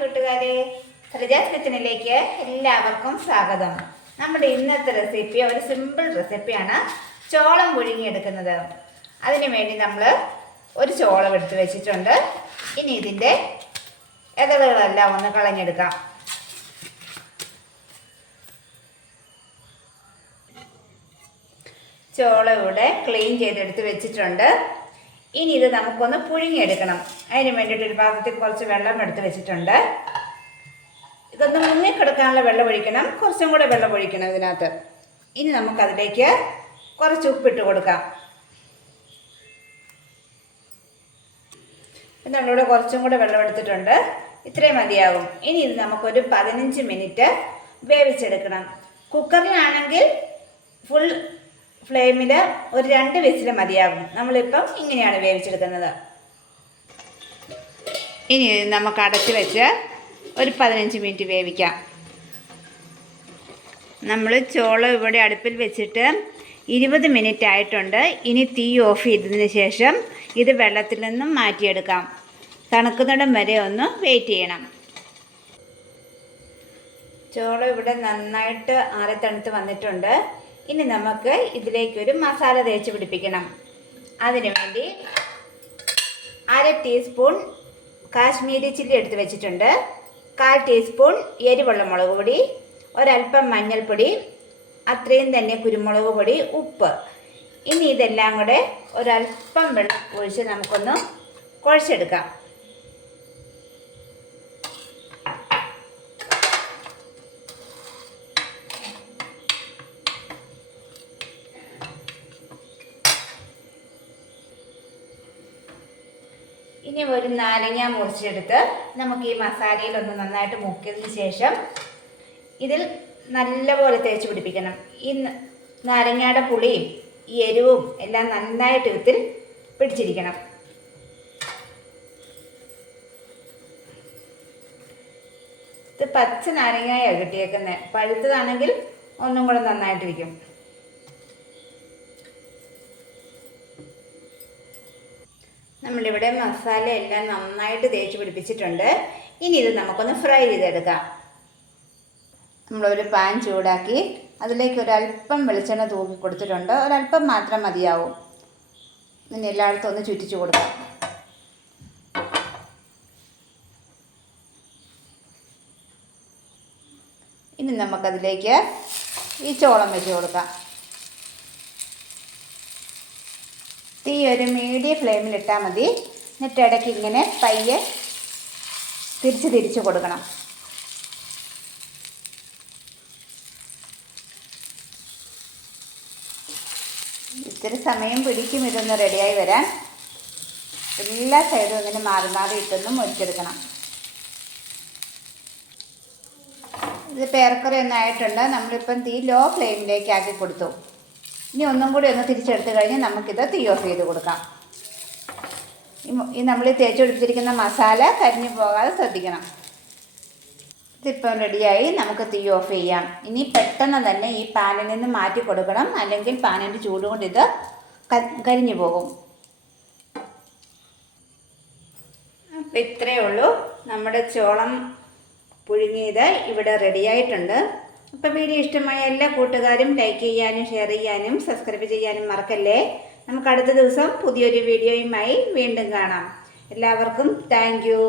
കൂട്ടുകാരെ, സൃജാസ് കിച്ചണിലേക്ക് എല്ലാവർക്കും സ്വാഗതം. നമ്മുടെ ഇന്നത്തെ റെസിപ്പി ഒരു സിമ്പിൾ റെസിപ്പിയാണ്, ചോളം പുഴുങ്ങിയെടുക്കുന്നത്. അതിനു വേണ്ടി നമ്മൾ ഒരു ചോളം എടുത്ത് വെച്ചിട്ടുണ്ട്. ഇനി ഇതിൻ്റെ ഇതളുകളെല്ലാം ഒന്ന് കളഞ്ഞെടുക്കാം. ചോളം ഇവിടെ ക്ലീൻ ചെയ്തെടുത്ത് വെച്ചിട്ടുണ്ട്. ഇനി ഇത് നമുക്കൊന്ന് പുഴുങ്ങിയെടുക്കണം. അതിന് വേണ്ടിയിട്ട് ഒരു പാത്രത്തിൽ കുറച്ച് വെള്ളം എടുത്ത് വെച്ചിട്ടുണ്ട്. ഇതൊന്ന് മുങ്ങിക്കിടക്കാനുള്ള വെള്ളം ഒഴിക്കണം, കുറച്ചും കൂടെ വെള്ളം ഒഴിക്കണം ഇതിനകത്ത്. ഇനി നമുക്കതിലേക്ക് കുറച്ച് ഉപ്പിട്ട് കൊടുക്കാം. നമ്മളിവിടെ കുറച്ചും കൂടെ വെള്ളം എടുത്തിട്ടുണ്ട്. ഇത്രയും മതിയാകും. ഇനി ഇത് നമുക്കൊരു 15 മിനിറ്റ് വേവിച്ചെടുക്കണം. കുക്കറിലാണെങ്കിൽ ഫുൾ ഫ്ലെയിമിൽ ഒരു 2 വിസിൽ മതിയാകും. നമ്മളിപ്പം ഇങ്ങനെയാണ് വേവിച്ചെടുക്കുന്നത്. ഇനി നമുക്ക് അടച്ച് വെച്ച് ഒരു 15 മിനിറ്റ് വേവിക്കാം. നമ്മൾ ചോളം ഇവിടെ അടുപ്പിൽ വെച്ചിട്ട് 20 മിനിറ്റ് ആയിട്ടുണ്ട്. ഇനി തീ ഓഫ് ചെയ്തതിന് ശേഷം ഇത് വെള്ളത്തിൽ നിന്നും മാറ്റിയെടുക്കാം. തണുക്കുന്നിടം വരെ ഒന്ന് വെയിറ്റ് ചെയ്യണം. ചോളം ഇവിടെ നന്നായിട്ട് ആറിത്തണുത്ത് വന്നിട്ടുണ്ട്. ഇനി നമുക്ക് ഇതിലേക്കൊരു മസാല തേച്ച് പിടിപ്പിക്കണം. അതിനു വേണ്ടി 1/2 ടീസ്പൂൺ കാശ്മീരി ചില്ലി എടുത്ത് വെച്ചിട്ടുണ്ട്, 1/4 ടീസ്പൂൺ എരിവുള്ള മുളക് പൊടി, ഒരൽപ്പം മഞ്ഞൾപ്പൊടി, അത്രയും തന്നെ കുരുമുളക് പൊടി, ഉപ്പ്. ഇനി ഇതെല്ലാം കൂടെ ഒരൽപ്പം വെള്ളം ഒഴിച്ച് നമുക്കൊന്ന് കുഴച്ചെടുക്കാം. ഇനി ഒരു നാരങ്ങ മുറിച്ചെടുത്ത് നമുക്ക് ഈ മസാലയിലൊന്ന് നന്നായിട്ട് മുക്കിയതിന് ശേഷം ഇതിൽ നല്ലപോലെ തേച്ച് പിടിപ്പിക്കണം. ഈ നാരങ്ങയുടെ പുളിയും ഈ എരിവും എല്ലാം നന്നായിട്ട് ഇതിൽ പിടിച്ചിരിക്കണം. ഇത് പച്ച നാരങ്ങയാണ് കിട്ടിയേക്കുന്നത്. പഴുത്തതാണെങ്കിൽ ഒന്നും കൂടെ നന്നായിട്ടിരിക്കും. നമ്മളിവിടെ മസാല എല്ലാം നന്നായിട്ട് തേച്ച് പിടിപ്പിച്ചിട്ടുണ്ട്. ഇനി ഇത് നമുക്കൊന്ന് ഫ്രൈ ചെയ്തെടുക്കാം. നമ്മളൊരു പാൻ ചൂടാക്കി അതിലേക്ക് ഒരല്പം വെളിച്ചെണ്ണ തൂക്കി കൊടുത്തിട്ടുണ്ട്. ഒരല്പം മാത്രം മതിയാവും. ഇതിന് എല്ലായിടത്തും ഒന്ന് ചുറ്റിച്ചു കൊടുക്കാം. ഇനി നമുക്കതിലേക്ക് ഈ ചോളം വെച്ച് കൊടുക്കാം. തീ ഒരു മീഡിയം ഫ്ലെയിമിൽ ഇട്ടാൽ മതി. എന്നിട്ട് ഇടയ്ക്ക് ഇങ്ങനെ പയ്യെ തിരിച്ച് കൊടുക്കണം. ഇത്തിരി സമയം പിടിക്കും ഇതൊന്ന് റെഡിയായി വരാൻ. എല്ലാ സൈഡും ഇങ്ങനെ മാറി മാറി ഇട്ടൊന്നും മുരിച്ചെടുക്കണം. ഇത് ഏറെക്കുറെ ഒന്നായിട്ടുണ്ട്. നമ്മളിപ്പം തീ ലോ ഫ്ലെയിമിലേക്ക് ആക്കി കൊടുത്തു. ഇനി ഒന്നും കൂടി ഒന്ന് തിരിച്ചെടുത്ത് കഴിഞ്ഞ് നമുക്കിത് തീ ഓഫ് ചെയ്ത് കൊടുക്കാം. ഈ നമ്മൾ തേച്ച് പിടിപ്പിച്ചിരിക്കുന്ന മസാല കരിഞ്ഞു പോകാതെ ശ്രദ്ധിക്കണം. ഇതിപ്പം റെഡിയായി. നമുക്ക് തീ ഓഫ് ചെയ്യാം. ഇനി പെട്ടെന്ന് തന്നെ ഈ പാനിൽ നിന്ന് മാറ്റി കൊടുക്കണം, അല്ലെങ്കിൽ പാനിൻ്റെ ചൂട് കൊണ്ട് ഇത് കരിഞ്ഞു പോകും. അപ്പം ഇത്രയേ ഉള്ളൂ. നമ്മുടെ ചോളം പുഴുങ്ങിയത് ഇവിടെ റെഡിയായിട്ടുണ്ട്. അപ്പോൾ വീഡിയോ ഇഷ്ടമായ എല്ലാ കൂട്ടുകാരും ലൈക്ക് ചെയ്യാനും ഷെയർ ചെയ്യാനും സബ്സ്ക്രൈബ് ചെയ്യാനും മറക്കല്ലേ. നമുക്ക് അടുത്ത ദിവസം പുതിയൊരു വീഡിയോയുമായി വീണ്ടും കാണാം. എല്ലാവർക്കും താങ്ക് യു.